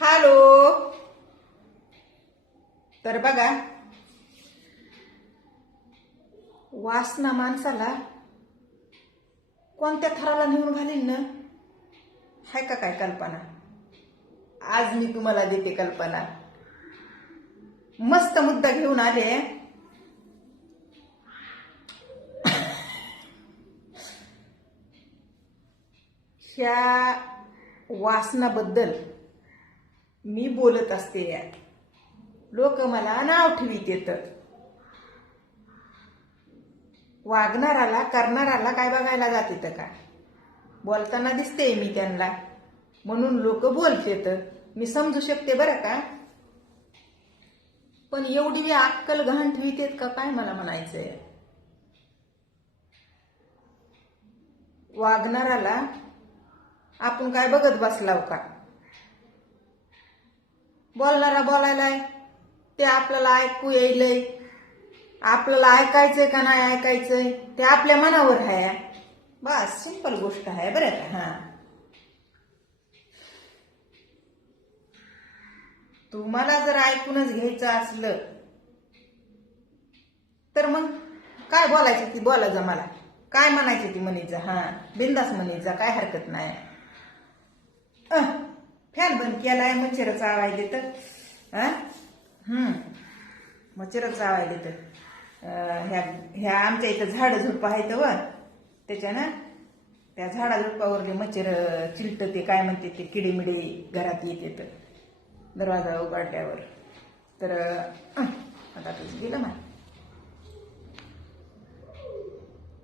Hello. तर बघा, वासना माणसाला कोणत्या थराला नेऊन घालीन ना, हाय का काय कल्पना? आज मी तुम्हाला देते कल्पना. मस्त मुद्दा घेऊन आले. ह्या वासनाबद्दल मी बोलत असते. लोक मला नाव ठेवीत येतं. वागणाराला करणाराला काय बघायला जाते का? बोलताना दिसते मी त्यांना, म्हणून लोक बोलतेत. मी समजू शकते बरं का, पण एवढी बी अक्कल गहाण ठेवीत का काय मला म्हणायचंय. वागणाराला आपण काय बघत बसलाव का? बोलणारा बोलायलाय, ते आपल्याला ऐकू येईलय. आपल्याला ऐकायचंय का नाही ऐकायचंय ते आपल्या मनावर आहे. बस सिंपल गोष्ट आहे बरं का. तुम्हाला जर ऐकूनच घ्यायचं असलं तर मग काय बोलायचं ती बोला जा, मला काय म्हणायचं ती म्हणीचा. बिंदास म्हणीचा, काय हरकत नाही. फॅन बंद केलाय, मच्छर चावायला देत. मच्छर चावायला देत. ह्या आमच्या इथं झाड झुडप आहेत व त्याच्यानं त्या झाडा झुडपावरले मच्छर चिलट, ते काय म्हणते ते किडीमिडी घरात येते दरवाजा उघडल्यावर. तर आता तेच गेलं ना.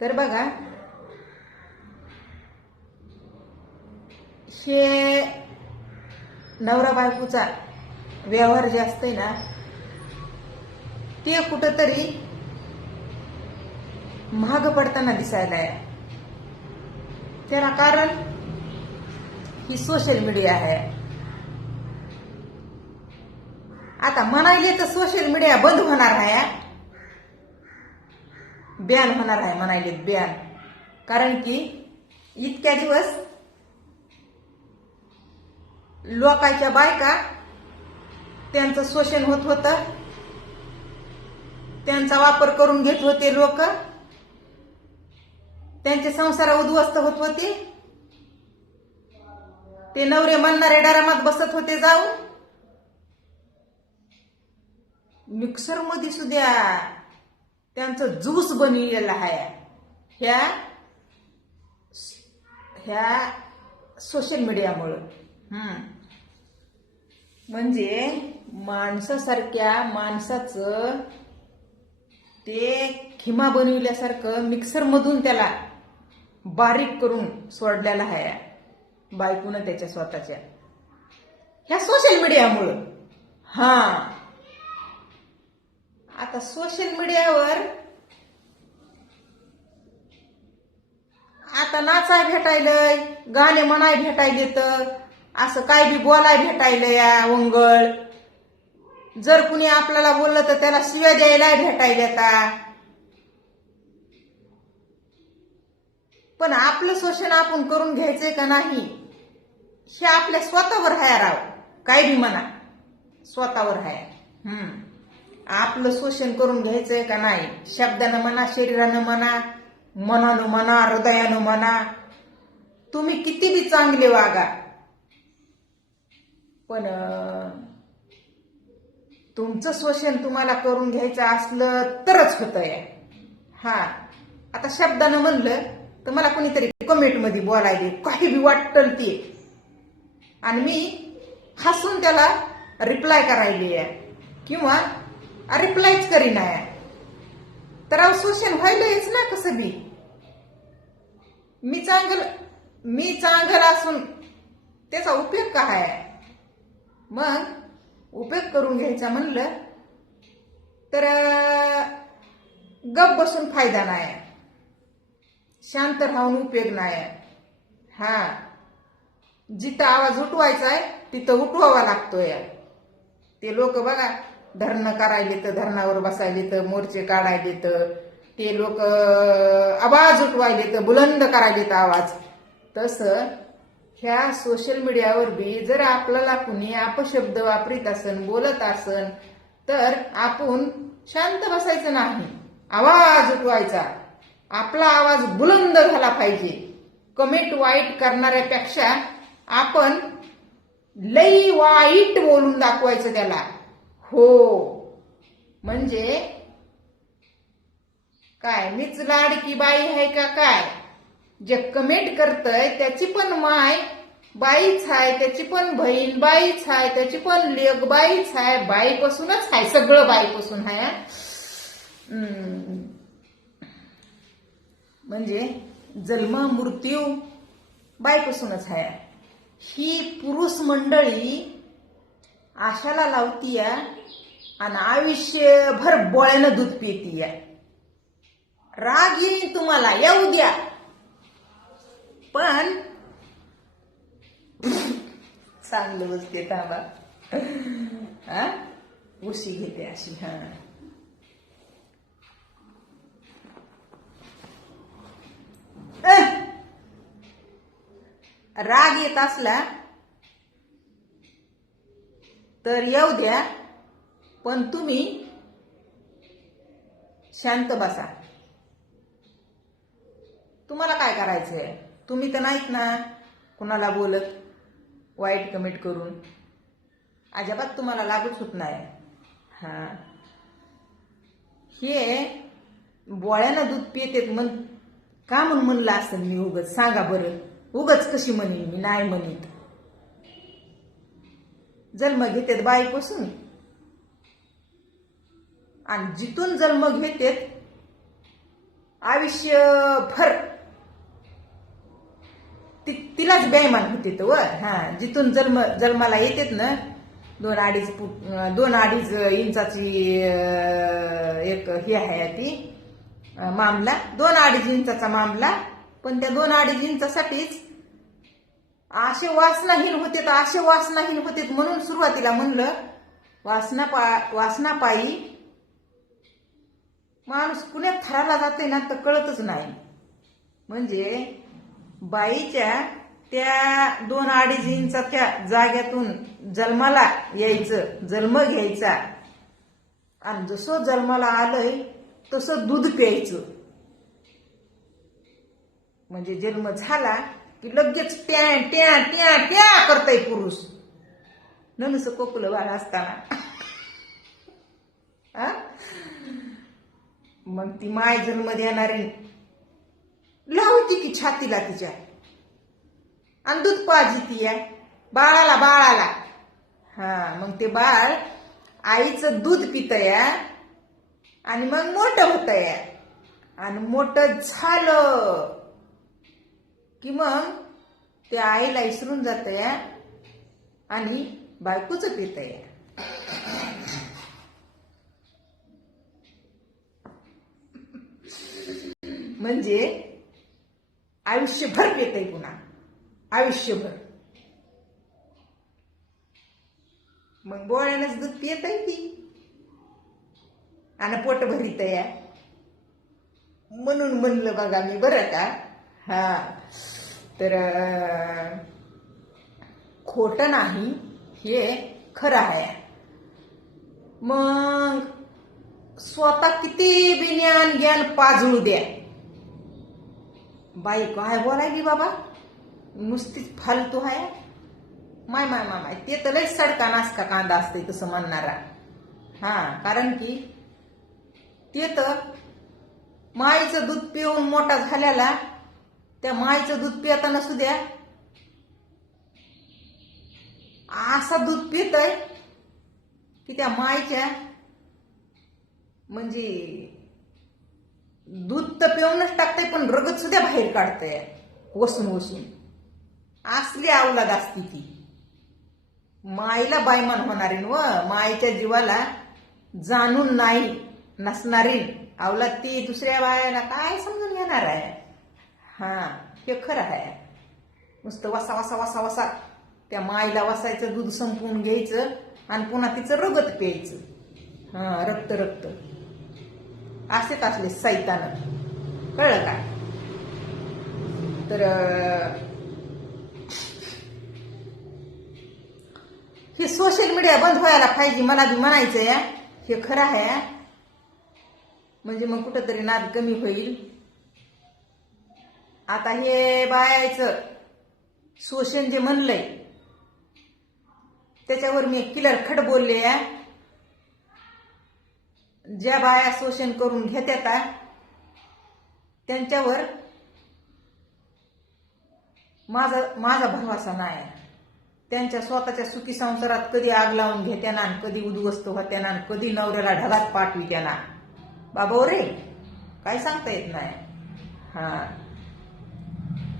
तर बघा, हे नवरा बायकोचा व्यवहार जे असते ना, ते कुठंतरी महाग पडताना दिसायला आहे. त्याला कारण ही सोशल मीडिया आहे. आता म्हणायले तर सोशल मीडिया बंद होणार आहे, बॅन होणार आहे म्हणायले, बॅन. कारण की इतक्या दिवस लोकांच्या बायका त्यांचं शोषण होत होतं, त्यांचा वापर करून घेत होते लोक, त्यांचे संसार उद्ध्वस्त होत होते. ते नवरे म्हणणारे डरामात बसत होते जाऊन. मिक्सर मध्ये सुद्धा त्यांचं ज्यूस बनविलेला आहे ह्या सोशल मीडियामुळं. म्हणजे माणसासारख्या माणसाचं ते खिमा बनविल्यासारखं मिक्सर मधून त्याला बारीक करून सोडलेला आहे बायकोनं त्याच्या स्वतःच्या, ह्या सोशल मीडियामुळं. आता सोशल मीडियावर आता नाचाय भेटायलंय, गाणे म्हणाय भेटायले, तर असं काय बी बोलाय भेटायलंय या वंगळ. जर कुणी आपल्याला बोललं तर त्याला शिव्या द्यायला भेटायला का. पण आपलं शोषण आपण करून घ्यायचंय का नाही हे आपल्या स्वतःवर आहे राव. काय बी म्हणा, स्वतःवर आहे. आपलं शोषण करून घ्यायचंय का नाही, शब्दानं म्हणा, शरीरानं म्हणा, मनानं म्हणा, हृदयानं म्हणा. तुम्ही किती बी चांगले वागा, पण तुमचं शोषण तुम्हाला करून घ्यायचं असलं तरच होतंय. आता शब्दानं म्हणलं तर मला कोणीतरी कमेंट मध्ये बोलायले काही बी वाटतं ते, आणि मी हसून त्याला रिप्लाय करायली किंवा रिप्लायच करीना. तर शोषण व्हायलंच ना कसं बी. मी चांगलं असून त्याचा उपयोग काय आहे? मग उपयोग करून घ्यायचा म्हणलं तर गप बसून फायदा नाही, शांत राहून उपयोग नाही. जिथं आवाज उठवायचा आहे तिथं उठवावा लागतोय. ते लोक बघा धरणं करायले तर धरणावर बसायले तर मोर्चे काढायले तर ते लोक आवाज उठवायले तर बुलंद करायले तर आवाज. तसं ह्या सोशल मीडियावर बी जर आपल्याला कुणी अपशब्द वापरीत असन, बोलत असन, तर आपण शांत बसायचं नाही, आवाज उठवायचा, आपला आवाज बुलंद झाला पाहिजे. कमेंट वाईट करणाऱ्यापेक्षा आपण लई वाईट बोलून दाखवायचं त्याला. हो, म्हणजे काय मीच लाडकी बाई आहे का काय? जे कमेंट करतय त्याची पण माय बाईच आहे, त्याची पण बहीण बाईच आहे, त्याची पण लेक बाईच आहे, बाईपासूनच आहे, सगळं बाईपासून आहे. म्हणजे जन्म मृत्यू बाईपासूनच आहे. ही पुरुष मंडळी आशाला लावतीय आणि आयुष्यभर बोळ्यानं दूध पितीय. राग येईल तुम्हाला, येऊ द्या, पण चांगलं बसते थांबा. हा, उशी घेते अशी. हा, राग येत असला तर येऊ द्या, पण तुम्ही शांत बसा. तुम्हाला काय करायचंय? तुम्ही तर नाहीत ना कुणाला बोलत वाईट कमेंट करून. अजिबात तुम्हाला लागूच होत नाही. हा, हे बोळ्यानं दूध पितेत म्हण का म्हणलं असं मी उगच? सांगा बरं, उगच कशी म्हणेन मी? नाही म्हणत. जन्म घेतेत बाईपासून आणि जिथून जन्म घेतेत आयुष्यभर तिलाच बेईमान होते तो. हा, जिथून जन्माला येतेत ना, 2-2.5 इंचाची एक हे आहे ती मामला, 2-2.5 इंचाचा मामला. पण त्या 2-2.5 इंचासाठीच असे वासनाहीन होते, असे वासनाहीन होते. म्हणून सुरुवातीला म्हणलं वासनापायी माणूस कुण्या थराला जाते ना तर कळतच नाही. म्हणजे बाईच्या त्या 2-2.5 इंचाच्या जाग्यातून जन्माला यायचं, जन्म घ्यायचा आणि जसं जन्माला आलंय तसं दूध प्यायचं. म्हणजे जन्म झाला की लगेच ट्या ट्या ट्या ट्या करताय पुरुष, ननुस कोकुलं बाळ असताना. मग ती माय जन्म देणारी लावती की छातीला तिच्या आणि दूध पाजिती बाळाला. हा, मग ते बाळ आईचं दूध पितय आणि मग मोठं होतंय. आणि मोठं झालं की मग ते आईला इसरून जातंय आणि बायकोच पितय. म्हणजे आयुष्यभर पितय, पुन्हा आयुष्यभर. मग बोळ्यानंच दूध पितय ती आणि पोट भरीतय. म्हणून म्हणलं बघा मी, बरं का. हा, तर खोटं नाही, हे खरं आहे. मग स्वतः किती बिज्ञान ज्ञान पाजळू द्या, बाई काय बोलायली बाबा, नुसतीच फालतू आहे. माय माय माय माय, ते तर लय सडका नासका कांदा असते तसं म्हणणारा. हा, कारण की ते तर माईचं दूध पिऊन मोठा झाल्याला, त्या माईचं दूध पिताना सुद्धा असं दूध पितय की त्या माईच्या म्हणजे दूध तर पिऊनच टाकतंय, पण रगत सुद्धा बाहेर काढतंय वसून वसून. असली अवलाद असती ती. माईला बायमान होणारी व माईच्या जीवाला जाणून नाही नसणारी अवलाद ती दुसऱ्या बायाला काय समजून घेणार आहे. हा, हे खरं आहे. नुसतं वसा वसा वसा वसा त्या माईला वसायचं, दूध संपवून घ्यायचं आणि पुन्हा तिचं रगत प्यायचं. हा, रक्त रक्त असेच असले सैतान, कळलं का. तर हे सोशल मीडिया बंद व्हायला पाहिजे, मला बी म्हणायचंय हे खरं आहे. म्हणजे मग कुठंतरी नाद कमी होईल. आता हे बायाचं शोषण जे म्हणलंय त्याच्यावर मी क्लिअर खट बोलले. ज्या बाया शोषण करून घेतात त्यांच्यावर माझा भरवसा नाही. त्यांच्या स्वतःच्या सुखी संसारात कधी आग लावून घेत्याना, कधी उद्ध्वस्त होत्याना, कधी नवऱ्याला ढगात पाठवित्याना. बाबा रे काय सांगता येत नाही. हा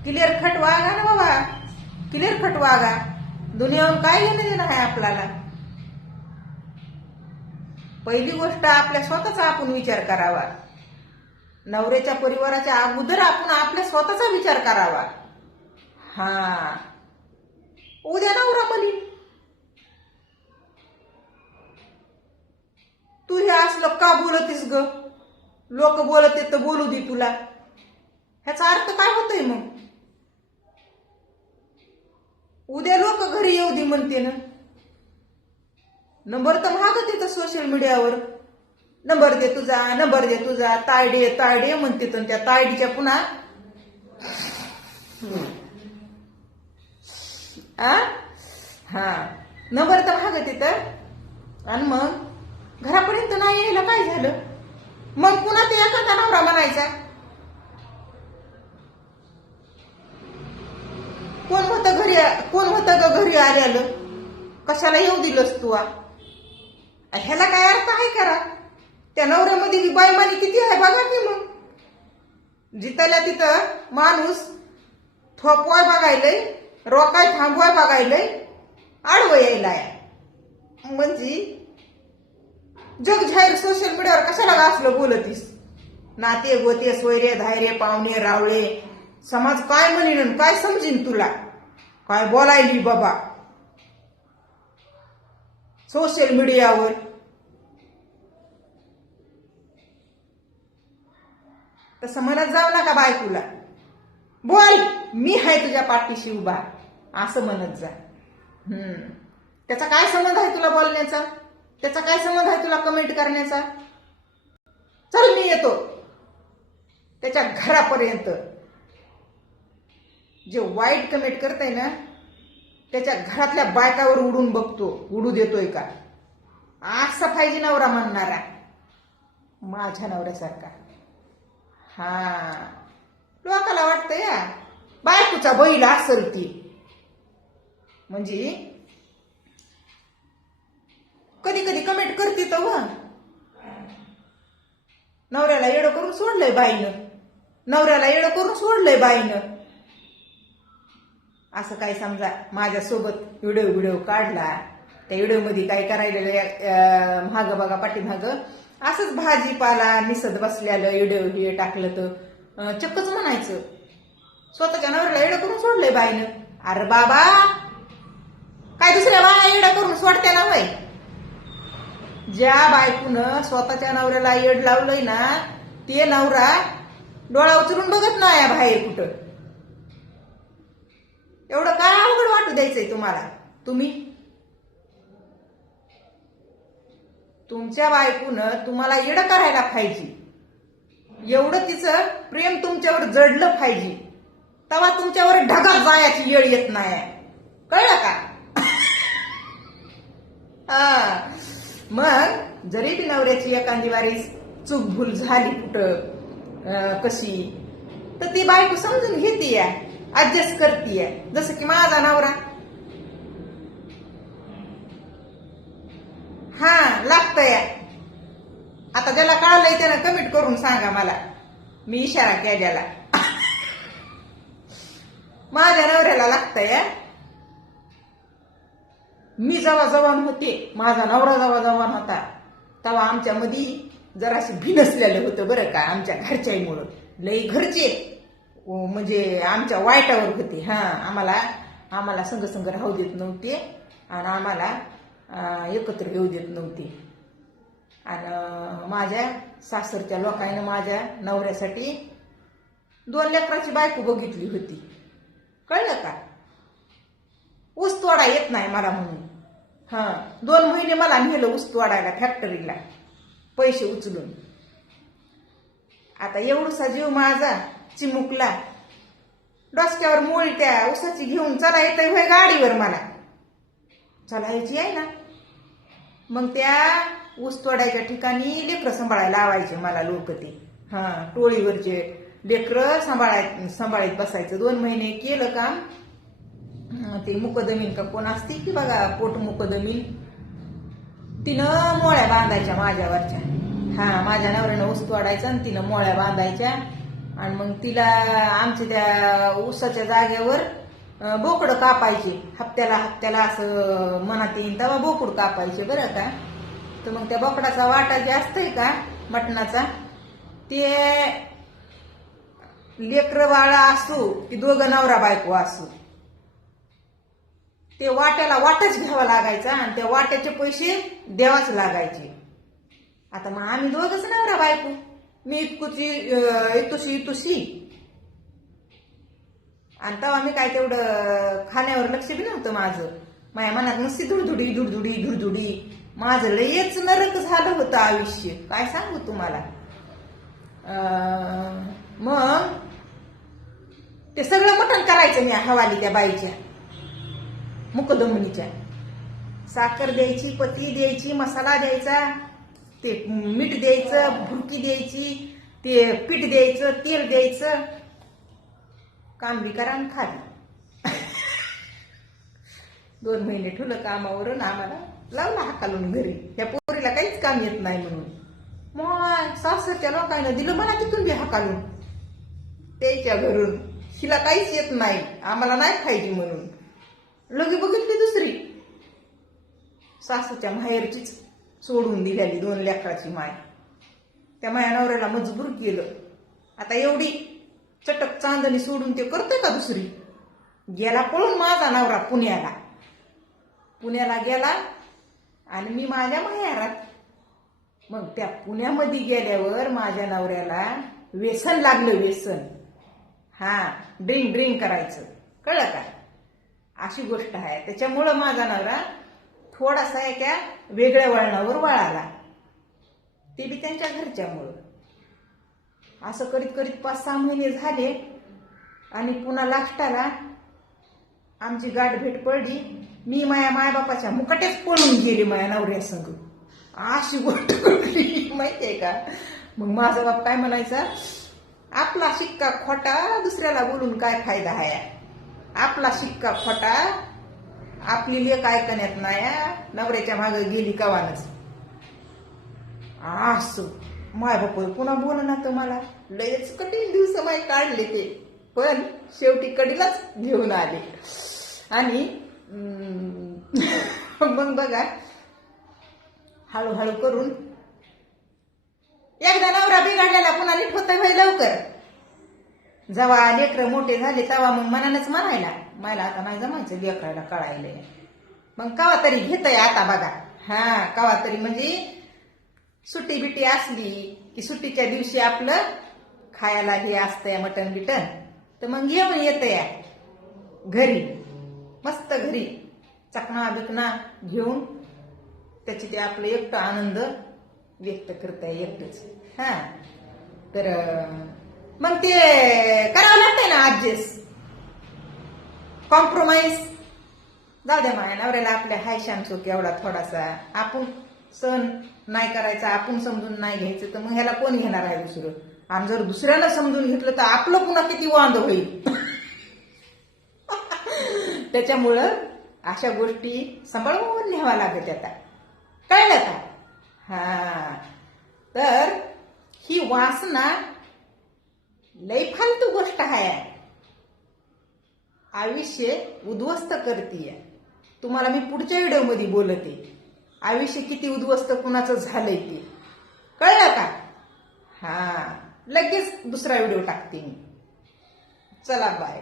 क्लिअर खट वागा ना बाबा, क्लिअर खट वागा. दुनियावर काय घेणं देणं आहे आपल्याला. पहिली गोष्ट आपल्या स्वतःचा आपण विचार करावा. नवऱ्याच्या परिवाराच्या अगोदर आपण आपल्या स्वतःचा विचार करावा. हा उद्या नवरा म्हणी तू हे असलं का बोलतीस ग, लोक बोलत तर बोलू दे तुला. ह्याचा अर्थ काय होतोय मग. उद्या लोक घरी येऊ दे म्हणते ना. नंबर तर मागत येतं सोशल मीडियावर. नंबर दे तुझा, नंबर दे तुझा, तायडे तायडे म्हणते. तर त्या तायडीच्या पुन्हा हा नंबर तर मागत येतं. आणि मग घरापर्यंत नाही यायला काय झालं. मग पुन्हा ते एखादा नवरा म्हणायचा कोण होतं ग घरी आल्यालं, कशाला येऊ दिलंस तू. ह्याला काय अर्थ आहे करा. त्या नवऱ्यामध्ये बायमानी किती आहे बघा की. मग जिथल्या तिथं माणूस थोपवाय बघायलंय, रोकाय थांबवाय बघायलंय, आडवं यायलाय. म्हणजे जग जाहीर सोशल मीडियावर कशाला असलं बोलतीस. नाते गोते सोयरे धायरे पाहुणे रावळे समाज काय म्हणेन, काय समजीन तुला. काय बोलायली बाबा सोशल मीडियावर. तसं म्हणत जाऊ नका बायकोला. बोल मी आहे तुझ्या पाठीशी उभा असं म्हणत जा. त्याचा काय संबंध आहे तुला बोलण्याचा. त्याचा काय संबंध आहे तुला कमेंट करण्याचा. चल मी येतो त्याच्या घरापर्यंत. जे वाईट कमेंट करताय ना त्याच्या घरातल्या बायकावर उडून बघतो, उडू देतोय का. असा पाहिजे नवरा म्हणणारा माझ्या नवऱ्यासारखा. हा लोकाला वाटतं या बायकोचा बैल असेल ती. म्हणजे कधी कधी कमेंट करते तर नवऱ्याला येडं करून सोडलंय बाईनं, नवऱ्याला येडं करून सोडलंय बाईनं. असं काय समजा माझ्यासोबत व्हिडिओ काढला, त्या व्हिडिओमध्ये काय करायला महाग बघा पाठीमाग असंच भाजीपाला निसत बसल्याला व्हिडिओ हे टाकलं तर चक्कच म्हणायचं स्वतःच्या नवऱ्याला येडं करून सोडलंय बाईनं. अरे बाबा काय दुसऱ्या बाया येडं करून सोडते ना बाई. ज्या बायकून स्वतःच्या नवऱ्याला येड लावलंय ना ते नवरा डोळा उचलून बघत नाही बाहेर कुठं. एवढं काय अवघड वाटू द्यायचंय तुम्हाला. तुम्ही तुमच्या बायकून तुम्हाला येडं करायला पाहिजे. एवढं तिचं प्रेम तुमच्यावर जडलं पाहिजे तेव्हा तुमच्यावर ढगात जायची येळ येत नाही. कळलं का. मग जरी ती नवऱ्याची एखादी वारी चूक भूल झाली कुठं कशी तर ती बायको समजून घेतीये, ऍडजस्ट करतीये. जसं की माझा नवरा हा लागतंय. आता ज्याला कळलंय त्यानं कमेंट करून सांगा मला, मी इशारा केल्याला. माझ्या नवऱ्याला लागतंय. मी जेव्हा जवान होते, माझा नवरा जेव्हा जवान होता तेव्हा आमच्यामध्ये जराशी भिनसलेलं होतं बरं का. आमच्या घरच्यामुळं लई घरचे म्हणजे आमच्या वाईटावर होते. आम्हाला संग राहू देत नव्हते आणि आम्हाला एकत्र येऊ देत नव्हते. आणि माझ्या सासरच्या लोकांनी माझ्या नवऱ्यासाठी 2 लेकराची बायको बघितली होती. कळलं का. ऊस तोडा येत नाही मला म्हणून. हा 2 महिने मला नेलं ऊस तोडायला फॅक्टरीला पैसे उचलून. आता एवढसा जीव माझा चिमुकला, डोसक्यावर मोळ त्या ऊसाची घेऊन चला येतंय होय गाडीवर, मला चालायची आहे ना. मग त्या ऊस तोडायच्या ठिकाणी लेकरं सांभाळायला लावायचे मला लोक ते. हा टोळीवरचे लेकरं सांभाळत बसायचं. 2 महिने केलं काम. ते मुकदमीन का कोण असते की बघा, पोट मुकदमीन, तिनं मोळ्या बांधायच्या माझ्यावरच्या. हा माझ्या नवऱ्यानं ऊस तोडायचा आणि तिनं मोळ्या बांधायच्या. आणि मग तिला आमच्या त्या ऊसाच्या जागेवर बोकडं कापायचे. हप्त्याला असं मनात येईल तेव्हा बोकड कापायचे बरं का. तर मग त्या बोकडाचा वाटा जे असतंय का मटणाचा, ते लेकरं बाळा असू की दोघं नवरा बायको असू, ते वाट्याला वाटच घ्यावा लागायचा आणि त्या वाट्याचे पैसे द्यावाच लागायचे. आता मग आम्ही दोघंच नवरा बायको, मी इतुशी आणि तेव्हा मी काय तेवढं खाण्यावर लक्ष बी नव्हतं माझं. माझ्या मनात नुसती धुडधुडी. माझं लयच नरक झालं होतं आयुष्य, काय सांगू तुम्हाला. मग ते सगळं मटण करायचं मी हवाली त्या बाईच्या मुकदमनीच्या. साखर द्यायची, पत्री द्यायची, मसाला द्यायचा, ते मीठ द्यायचं, भुरकी द्यायची, ते पीठ द्यायचं, तेल द्यायचं, काम बी करा आणि खाली. 2 महिने ठेवलं कामावरून, आम्हाला लावला हाकालून घरी. त्या पोरीला काहीच काम येत नाही म्हणून. मग सासरच्या लोकांना दिलं मला तिथून बी हाकालून त्याच्या घरून. हिला काहीच येत नाही, आम्हाला नाही खायची म्हणून. लगे बघितली दुसरी सासूच्या माहेरचीच सोडून दिलेली 2 लेकराची माय. त्या माया नवऱ्याला मजबूर केलं. आता एवढी चटक चांदणी सोडून ते करतोय का दुसरी. गेला पळून माझा नवरा पुण्याला गेला आणि मी माझ्या माहेरात. मग त्या पुण्यामध्ये गेल्यावर माझ्या नवऱ्याला व्यसन लागलं, व्यसन. हा ड्रिंक करायचं, कळलं का. अशी गोष्ट आहे. त्याच्यामुळं माझा नवरा थोडासा एका वेगळ्या वळणावर वळाला, ते बी त्यांच्या घरच्यामुळं. असं करीत 5-6 महिने झाले आणि पुन्हा लास्टाला आमची गाठ भेट पडली. मी माझ्या मायबापाच्या मुकाट्याच पळून गेले माझ्या नवऱ्यासंग. अशी गोष्ट घडली माहितीये का. मग माझा बाप काय म्हणायचा, आपला शिक्का खोटा, दुसऱ्याला बोलून काय फायदा आहे. आपला शिक्का खोटा, आपली लेक ऐकण्यात नाही, नवऱ्याच्या मागे गेली कवानच. असं माय बाप पुन्हा बोल ना तर मला लयच कठीण दिवस माय काढले ते. पण शेवटी कडीलाच घेऊन आले. आणि मग बघा हळूहळू करून एकदा नवरा बिघडलेला पुन्हा नीट होता भाई लवकर. जेव्हा लेकरं मोठे झाले तेव्हा मग मनानच म्हणायला, मला आता नाही जमायचं लेकराला कळायला. मग कवा तरी घेतय आता बघा. हा कवा तरी म्हणजे सुट्टी बिट्टी असली की सुट्टीच्या दिवशी आपलं खायला हे असतंय मटण बिटन, तर मग घेऊन येतंय घरी. मस्त घरी चकना बिकना घेऊन त्याची ते आपलं एकटं आनंद व्यक्त करताय एकटंच. हा तर मग ते करावं लागतंय ना ऍडजस्ट, कॉम्प्रोमाइज. जाऊ द्या माझ्या नवऱ्याला आपल्या हाय शान चोक एवढा थोडासा आपण सण नाही करायचा, आपण समजून नाही घ्यायचं, तर मग ह्याला कोण घेणार आहे दुसरं. आणि जर दुसऱ्याला समजून घेतलं तर आपलं पुन्हा किती वांद होईल. त्याच्यामुळं अशा गोष्टी सांभाळून न्यावा लागत आता, कळलं का. हा तर ही वासना लई फालतू गोष्ट आहे, आयुष्य उद्ध्वस्त करतीय. तुम्हाला मी पुढच्या व्हिडिओमध्ये बोलते आयुष्य किती उद्ध्वस्त कुणाचं झालंय ते, कळलं का. हा लगेच दुसरा व्हिडिओ टाकते मी. चला बाय.